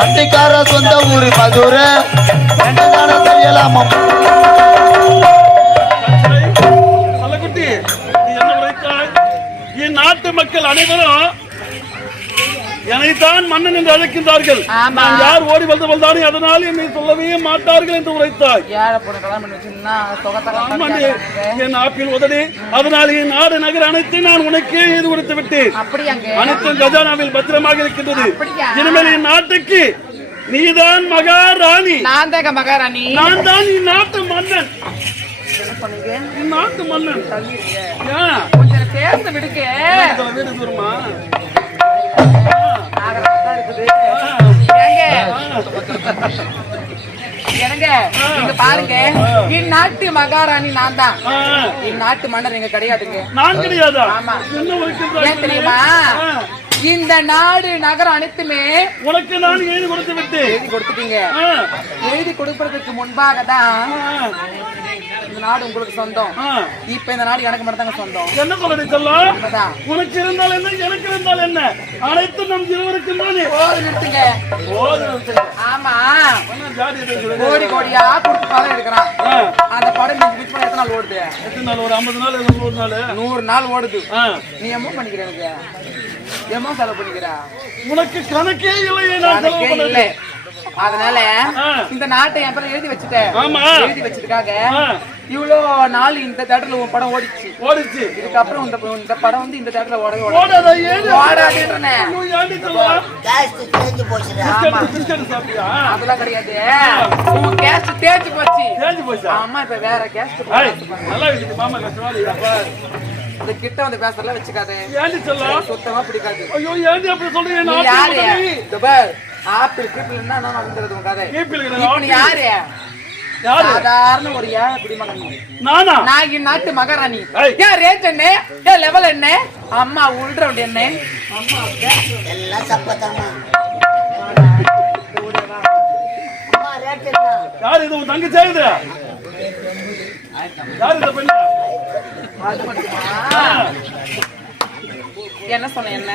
வண்டிக்கார சொந்த ஊரு மதுரை. என்னதான தெரியலாமா நாட்டு மக்கள் அனைவரும் என்னைத்தான் மன்னன் என்று அழைக்கின்றார்கள். நான் யார் ஓடி வந்து வந்தானே அதனால் என்னை சொல்லவே மாட்டார்கள் என்று உரைத்தாய். என் ஆப்பில் உதடி. அதனால் என் நாடு நகர் அனைத்தையும் நான் உனக்கே எழுதி கொடுத்து விட்டேன். அனைத்தும் கஜானாவில் பத்திரமாக இருக்கின்றது? இனிமேல் என் நாட்டுக்கு நீதான் மகாராணி. நான் தாங்க மகாராணி. நான் தான் இந்நாட்டு மன்னன். இந்நாட்டு மன்னன். விடுங்க. இதுல வீடு தூரமா என்னங்க இங்க பாருங்க. இந்நாட்டு மகாராணி நான் தான். இந்நாட்டு மன்னர் எங்க கிடையாதுங்க. நான் கிடையாதா? ஆமா. என்ன தெரியுமா? இந்த நாடு நகரம் அனைத்துமே உனக்கு நான் எழுதி கொடுத்து விட்டேன் எழுதி கொடுத்துட்டீங்க. எழுதி கொடுப்பதற்கு முன்பாக தான் இந்த நாடு உங்களுக்கு சொந்தம். இப்ப இந்த நாடு எனக்கு மட்டும் தாங்க சொந்தம். என்ன சொல்லடி செல்லம். உனக்கு இருந்தால் என்ன எனக்கு இருந்தால் என்ன? அனைத்தும் நம் இருவருக்கும் தானே? போதும் நிறுத்துங்க. போதும் ஆமா? கோடி கோடியா கொடுத்து படம் எடுக்கிறான். அந்த படம் மிஞ்சி போனா எத்தனை நாள் ஓடுது? எத்தனை நாள் ஒரு ஐம்பது நாள் நூறு நாள்? நூறு நாள் ஓடுது. நீ எம்மோ பண்ணிக்கிற எனக்கு? எம்மோ செலவு பண்ணிக்கிற? உனக்கு கணக்கே இல்லையே நான் செலவு. இல்ல. அதனால. இந்த நாட்டை என் பேர்ல எழுதி வச்சுட்டேன். ஆமா. எழுதி வச்சதுக்காக ஆ. இவ்வளோ நாள் இந்த தேட்டர்ல உன் படம் ஓடிச்சு. ஓடிச்சு. இதுக்கப்புறம் இந்த இந்த படம் வந்து இந்த தேட்டர்ல ஓடவே ஓடாது அதெல்லாம் கிடையாது. உன் கேஸ்ட் தேய்ச்சு போச்சு. தேஞ்சு போச்சா? ஆமா இப்ப வேற கேஸ்ட் நல்லா இந்த கிட்ட வந்து பேசலாம் வச்சுக்காது. ஏன்டி செல்லம் சுத்தமா பிடிக்காது. ஐயோ ஏன்டி அப்படி சொல்றீங்க? நான் யாரு? இந்த பார் ஆப்பிள் கீப்பிள் என்ன நடந்துறது உன் கதை? கீப்பிள் கிடையாது, இப்ப நீ யாரு? யாரு? சாதாரண ஒரு குடிமகன் நீ. நானா? நான் இந்நாட்டு மகாராணி. ஏன் ரேட் என்ன? ஏன் லெவல் என்ன? அம்மா உள்றவுண்ட் என்ன? எல்லாம் சப்பத்தாமா யாரு இது? உன் தங்கச்சி யாரு இந்த பெண்ணு? என்ன சொன்ன என்ன?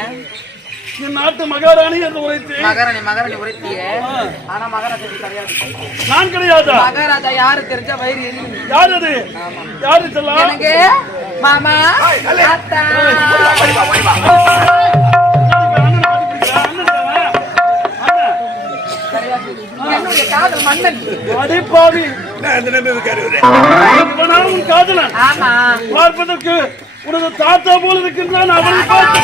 என் நாட்டு மகாராணி என்று உரைத்து மகாராணி மகாராணி உரைத்திய? ஆனா மகாராஜா கிடையாது நான் கிடையாதா? மகாராஜா யாரு தெரிஞ்சா வயிறு யார் அது? யாரு செல்லம் எனக்கு மாமா அத்தா? அண்ணன் தானே? காதல் மன்னன் அடி பாவி இவனா உன் காதலன். ஆமா. பார்ப்பதற்கு உனது தாத்தா போல இருக்கின்றான் அவனை. பார்த்து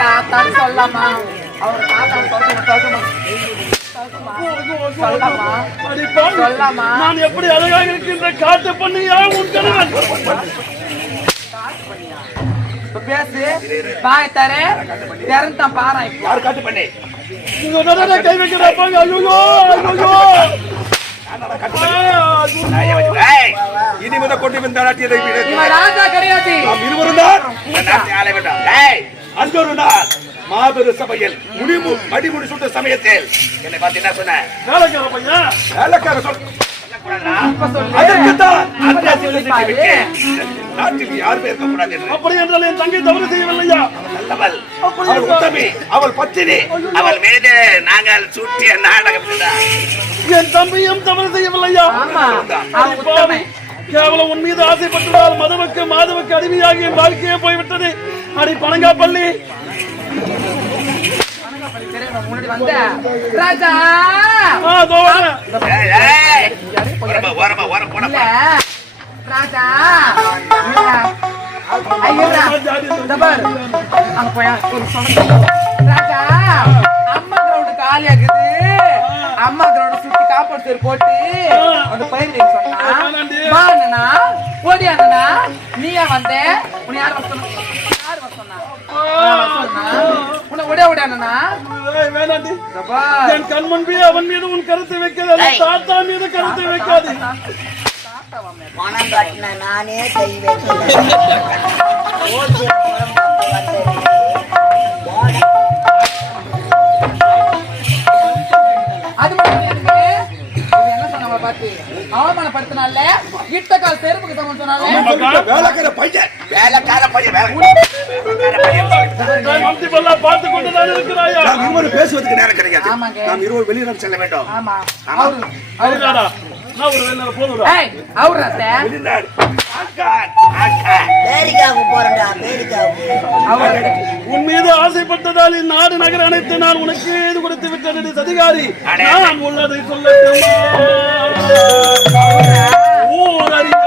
தாத்தான்னு சொல்லலாமா? அவர் தாத்தா சொல்லுமா நான் எப்படி அழகாக இருக்கின்ற காட்டு பண்ணியா உன் கணவன்? இப்ப பேசு. பாய் தர. திறந்தான் பாரு. இப்போ நீங்க உடனே கை வைக்கிறாப்பாங்க? ஐயோ ஐயோ இனிமேத கொண்டு வந்த நாட்டியதை கிடையாது நாம் இருவரும் தான் அன்றொரு நாள் மாபெரும் சபையில் முடிமு அடிமுடி சுட்ட சமயத்தில். என்னை பார்த்து என்ன சொன்ன? வேலைக்கார பையன். வேலைக்கார சொல் அதற்குத்தான் நாட்டில் யாருமே இருக்கக்கூடாது அப்படி என்றால் என் தங்கை தவறு செய்யவில்லையா நல்லவள் அவள் உத்தமி அவள் பத்தினி அவள் மீது நாங்கள் சூட்டிய நாடகம். என் தம்பியும் தவறு செய்யவில்லையா. கேவலம் உன் மீது ஆசைப்பட்டதால் மதுவுக்கு மாதவுக்கு அடிமையாகி என் வாழ்க்கையே போய்விட்டது அடி பணங்கா பள்ளி சரி, நான் முன்னாடி வந்தேன். ராஜா ஆ, அதோ வரேன். ஏய், ஏய். ஓரமா, ஓரமா. இல்ல ராஜா இல்ல. ஐயரா. இந்த பாரு. அங்க போயா, ஒரு. ராஜா அம்மா கிரவுண்ட் காலியாகுது அம்மா கிரவுண்ட் சுத்தி காப்பாடு போட்டு அந்த பயிர் சொன்னா அண்ணனா. ஓடி அண்ணனா. நீயா வந்த? உன்னை யார் வர சொன்னா? யார் சொன்னா? உன்னை ஓடியா ஓடி அண்ணனா. வேணாண்டி. என் கண் முன்பே அவன் மீது உன் கருத்தை வைக்காது. தாத்தா மீது கருத்தை வைக்காது. பணம் கட்டின நானே கை வந்தது. அது மட்டும். இவன் என்ன சொன்னா பார்த்து? அவமானப்படுத்தினால, இட்ட கால் செருப்புக்கு தவன் சொன்னால, வேலைக்கார பையன். வேலைக்கார பையன் பார்த்து கொண்டுதான் இருக்கிறாயா? நாம் இருவரும் பேசுவதற்கு நேரம் கிடைக்காது. நாம் இருவர் வெளியிடம் செல்ல வேண்டும். ஆமா. அவரு உன் மீது ஆசைப்பட்டதால் இந்நாடு நகர அனைத்து நான் உனக்கு இது கொடுத்து விட்டேன் சதிகாரி. நான் உள்ளதை சொல்லட்டுமா? ஊர் அறியப்படாத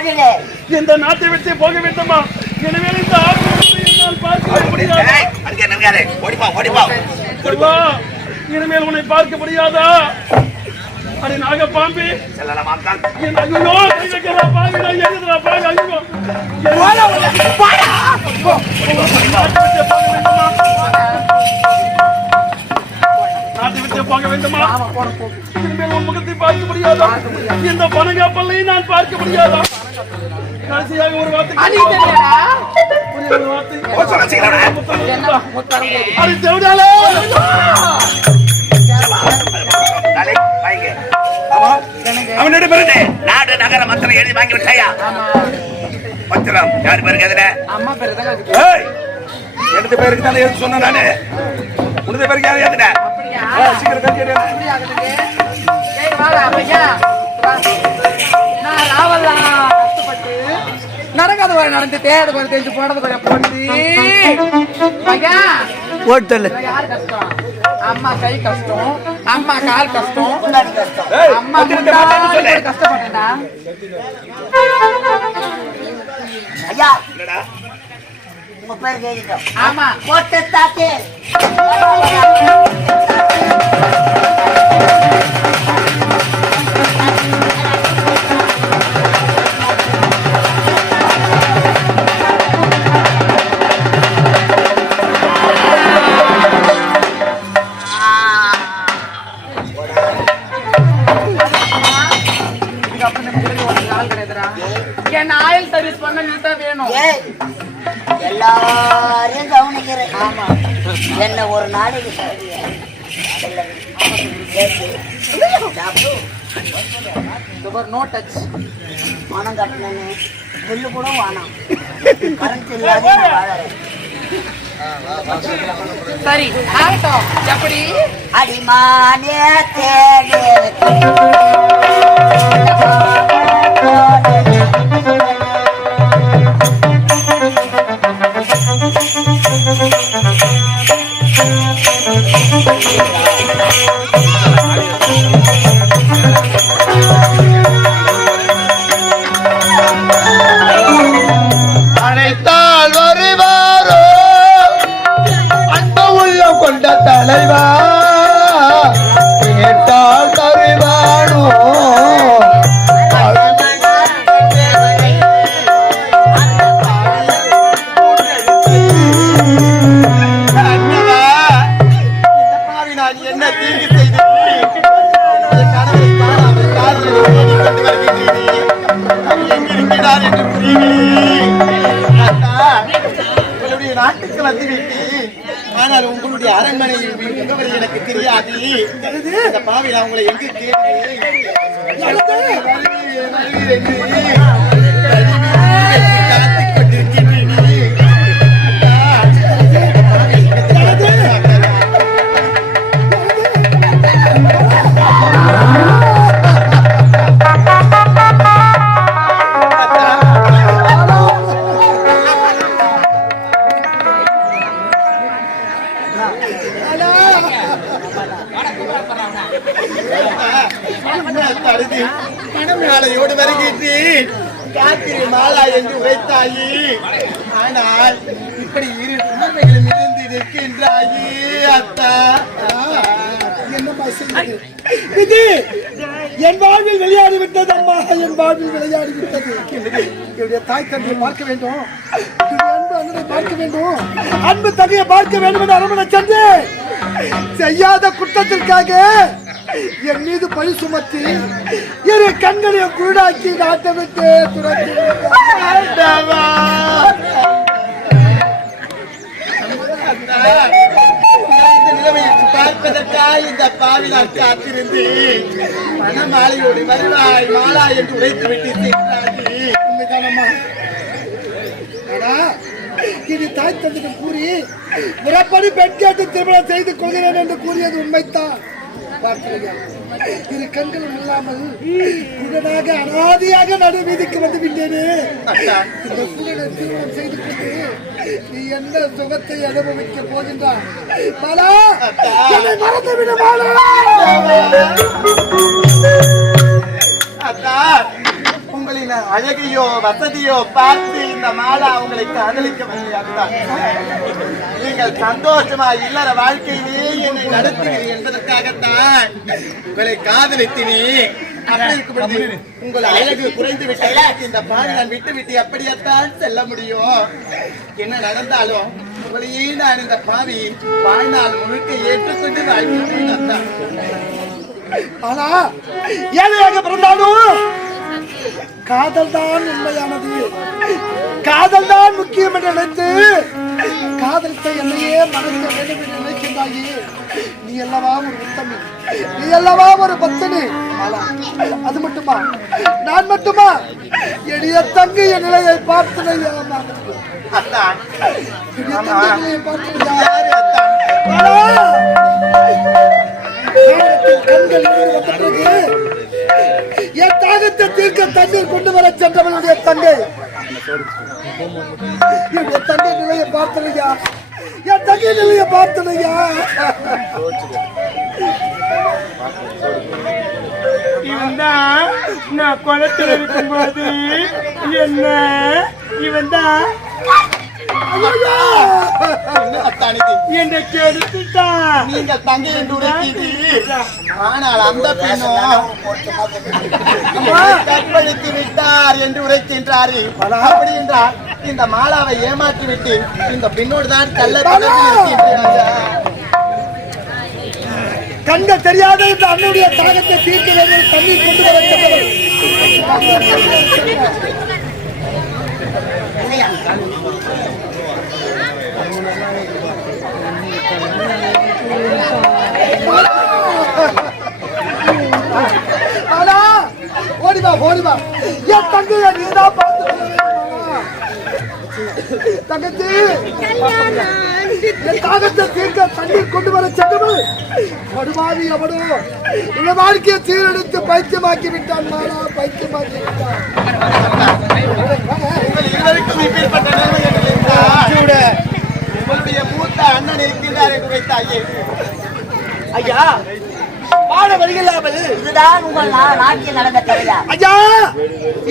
ஓடிலே இந்த நாட்டை விட்டு போக வேண்டுமா? எனவே இந்த இனிமேல் உன்னை பார்க்க முடியாதா? அடி நாக பாம்பி ஐயோ பாவி நான் எழுதுறா பாவி ஐயோ நாட்டை விட்டு போக வேண்டுமா? இனிமேல் உன் முகத்தை பார்க்க முடியாதா? இந்த பனங்காப்பல்லை நான் பார்க்க முடியாதா? கடைசியாக ஒரு வார்த்தை அடிக்கிறேடா. ஒரே ஒரு வார்த்தை போ, சொல்ல சீக்கிரம். முத்தம் என்ன? கொடுப்பா. முத்தரங்க அடி தேவடாலே நாளை வாங்க. ஆமா. அவனிடம் இருந்து நாடு நகர மந்திரம் எழுதி வாங்கி விட்டாயா? ஆமா. பத்திரம் யார் பேருக்கு ஏய்! எனது பேருக்கு தானே எழுதி சொன்ன நானு. உனது பேருக்கு யார் எழுதுன? அப்படியா? ஆ, சீக்கிரம் கட்டி. நான் ராவல்லாம் கஷ்டப்பட்டு நடக்காத வர நடந்துட்டே அது கொஞ்சம் தெரிஞ்சு போனது கொஞ்சம் பொண்டி ஐயா. இதுல யாரு கஷ்டம்? அம்மா கை கஷ்டம் அம்மா கால் கஷ்டம். அம்மா கஷ்டப்பட்டேன்டா ஐயா. உங்க பேர் கேட்டுட்டோம். ஆமா. போட்டு தாத்தே. என்ன நோ டச் பணம் கட்டினேன்னு புல்லு கூட வானாம். கரண்ட் இல்லாத சரி ஆகட்டும் எப்படி? அடிமானே தேடு. நாட்டுக்கு வந்துவிட்டேன். ஆனால் உங்களுடைய அரண்மனையில் முகவரி எனக்கு தெரியாது. இந்த பாவி நான் உங்களை எங்கு தேடுவேன்? தடுதி மனமாலையோடு வருகின்றேன். காத்திரி மாலா என்று உரைத்தாயி. ஆனால் இப்படி இரு உண்மைகளும் இருந்து இருக்கின்றாயி அத்தா. என்னம்மா இது என் வாழ்வில் விளையாடி விட்டது அம்மா. என் வாழ்வில் விளையாடி விட்டது என்னுடைய தாய் தந்தையை பார்க்க வேண்டும். அன்பு அண்ணனை பார்க்க வேண்டும். அன்பு தங்கையை பார்க்க வேண்டும் என்று அரமணை சென்று செய்யாத குற்றத்திற்காக என் மீது பழி சுமத்தி இரு கண்களையும் குருடாக்கி நாட்டை விட்டு துரத்தி. ஆண்டவா. இந்த நிலைமையை பார்ப்பதற்காக இந்த பாவி நான் காத்திருந்தேன் மனமாலையோடு வருவாய் மாலா என்று உரைத்து விட்டு ஆனா, இது தாய் கூறி முறைப்படி பெண் கேட்டு திருமணம் செய்து கொள்கிறேன் என்று கூறியது உண்மைத்தான். இரு கண்களும் இல்லாமல் இதனாக அனாதியாக நடு வீதிக்கு வந்து விட்டேனே. இந்த திருமணம் செய்து கொண்டு நீ என்ன சுகத்தை அனுபவிக்க போகின்றான் பலா மறந்து விடு உங்களின் அழகையோ வசதியோ பார்த்து இந்த மாலா உங்களை காதலிக்கவில்லை அத்தான். நீங்கள் சந்தோஷமா இல்லற வாழ்க்கையிலே என்னை நடத்துகிறீர்கள் என்பதற்காகத்தான் உங்களை காதலித்தினே உங்கள் அழகு குறைந்து விட்டதா இந்த பால் நான் விட்டு விட்டு எப்படியத்தான் செல்ல முடியும்? என்ன நடந்தாலும் உங்களையே நான் இந்த பாவி வாழ்நாள் முழுக்க ஏற்றுக்கொண்டு அத்தான் ஆனா ஏழையாக பிறந்தாலும் காதல் தான் உண்மையானது. காதல் தான் முக்கியம் என்று நினைத்து காதலித்த என்னையே மறக்க வேண்டும் என்று நினைக்கின்றாயே. நீ அல்லவா ஒரு உத்தமி? நீ அல்லவா ஒரு பத்தனி அது மட்டுமா? நான் மட்டுமா? எளிய தங்கி என் நிலையை பார்த்தனையா அத்தான் கண்கள் வந்த பிறகு என் தாகத்தை தீர்க்க தண்ணீர் கொண்டு வர சென்றவனுடைய தங்கை. என்னுடைய தங்கை நிலையை பார்த்தனையா? என் தங்கை நிலையை பார்த்தனையா? இவன் தான் நான் குளத்தில் இருக்கும்போது என்ன? இவன் தான் என்னை கெடுத்துட்டான் நீங்கள் தங்கை என்று உரைத்தீர்கள் ஆனால் அந்த பெண்ணும் கற்பழித்து விட்டார் என்று உரைக்கின்றாரு. அப்படி என்றால் இந்த மாலாவை ஏமாற்றி விட்டு இந்த பெண்ணோடு தான் கள்ள கண்கள் தெரியாத இந்த அண்ணனுடைய தாகத்தை தீர்க்க வேண்டும் தண்ணீர் கொண்டு வர ஆனா ஓடிமா ஓடிமா என் தங்கைய நீதான் பார்த்து தங்கச்சி என் தாகத்தை தீர்க்க தண்ணீர் கொண்டு வர சென்றவள் படுமாறி அவனோ இந்த வாழ்க்கையை சீரழித்து ஐயா பாட வழியில்லாமல் இதுதான் உங்கள் நாட்டில் நடந்த கதையா ஐயா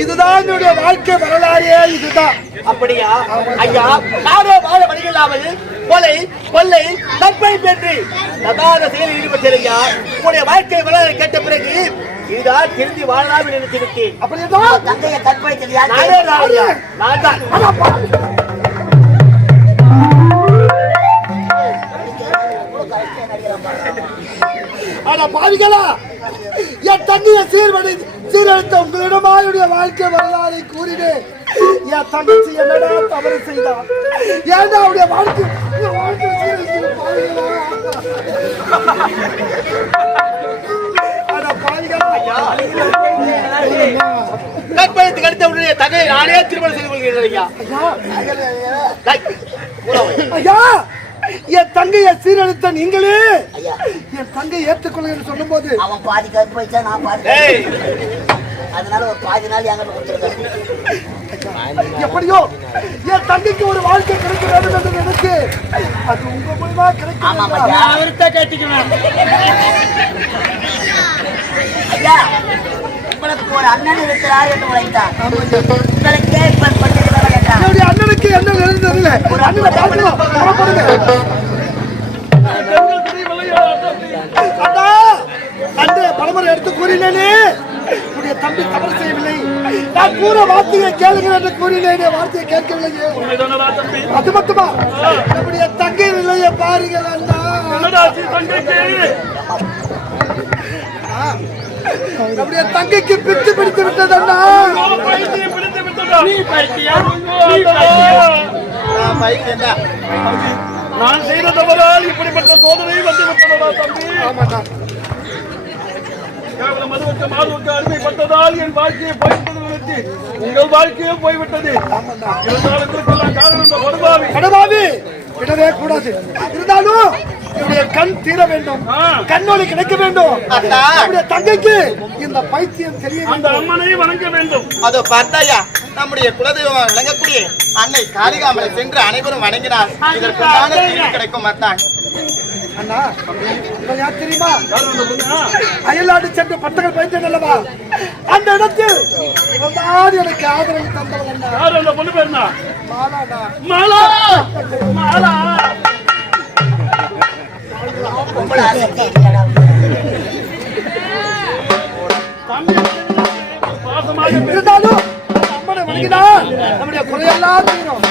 இதுதான் என்னுடைய வாழ்க்கை வரலாறே இதுதான். அப்படியா? ஐயா நானே வாழ வழியில்லாமல் கொலை கொள்ளை தற்பை பெற்று தகாத செயலில் ஈடுபட்டிருக்கா உங்களுடைய வாழ்க்கை வரலாறு கேட்ட பிறகு இதுதான் திருந்தி வாழலாம் என்று நினைத்திருக்கேன் அப்படி என்றால் தங்கையை கற்பழித்தது யார் நானே தான். ஆனா பாவிகளா என் தண்ணியை சீர்வடி சீரழித்த உங்களிடமாயுடைய வாழ்க்கை வரலாறை கூறினேன். என் தங்கச்சி என்னடா தவறு செய்தான் ஏன்டா அவருடைய வாழ்க்கை வாழ்க்கை சீரழித்து கற்பழித்து கடித்த உடனே தகையை நானே திருமணம் செய்து கொள்கிறேன். ஐயா. என் தங்கையை சீரழித்த நீங்களே ஐயா. என் தங்கை ஏற்றுக்கொள்ளுன்னு சொல்லும்போது அவன் பாதி கற்பழிச்சா நான் பாதி அதனால ஒரு பாதி நாள் என்கிட்ட எப்படியோ என் தங்கைக்கு ஒரு வாழ்க்கை கிடைக்க வேண்டும் என்று நினைச்சு அது உங்க மூலமா கிடைக்கும் அவர்கிட்ட கேட்டுக்குவேன். ஐயா உங்களுக்கு ஒரு அண்ணன் இருக்கிறார் என்று உழைத்தார். உங்களுக்கே இப்ப பண்ணிருக்கிறவர் என்றார் என்னுடைய அண்ணனுக்கு என்ன நடந்தது இல்ல ஒரு அண்ணனை பார்க்கணும் புறப்படுங்க அண்ணா பலமுறை எடுத்து கூறினேனே. உடைய தம்பி தவறு செய்யவில்லை. நான் கூற வார்த்தையை கேளுங்க என்று கூறினேனே. வார்த்தையை கேட்கவில்லையே. அது மட்டுமா? நம்முடைய தங்கை நிலையை பாருங்கள் அண்ணா. நம்முடைய தங்கைக்கு பித்து பிடித்து விட்டது அண்ணா. நான் பைத்தியம் தான். நான் செய்த தவறால் இப்படிப்பட்ட சோதனை வந்து விட்டதா தம்பி? கேவலம் மதுவுக்கு மாதுவுக்கு அடிமைப்பட்டதால் என் வாழ்க்கையை போய்விட்டது நினைத்து உங்கள் வாழ்க்கையே போய்விட்டது. இருந்தாலும் காரணம் இந்த கொடுபாவி கடவாவி விடவே கூடாது. இருந்தாலும் என்னுடைய கண் தீர வேண்டும். கண்ணொளி கிடைக்க வேண்டும். நம்முடைய தங்கைக்கு இந்த பைத்தியம் தெரிய அந்த வேண்டும். அம்மனை வணங்க வேண்டும். அதோ பார்த்தாயா? நம்முடைய குலதெய்வம் விளங்கக்கூடிய அன்னை காளிகாமலை சென்று அனைவரும் வணங்கினார். தீர்வு கிடைக்கும் மத்தான் இவன் யார் தெரியுமா? அயல்நாடு சென்று பட்டங்கள் அல்லவா? அந்த இடத்தில் இவன் எனக்கு ஆதரவு தந்தவன் யார் அந்த பொண்ணு பேருனா மாலாண்ணா மாலா! மாலா! இருந்தாலும் நம்முடைய குறையெல்லாம் தீரும்.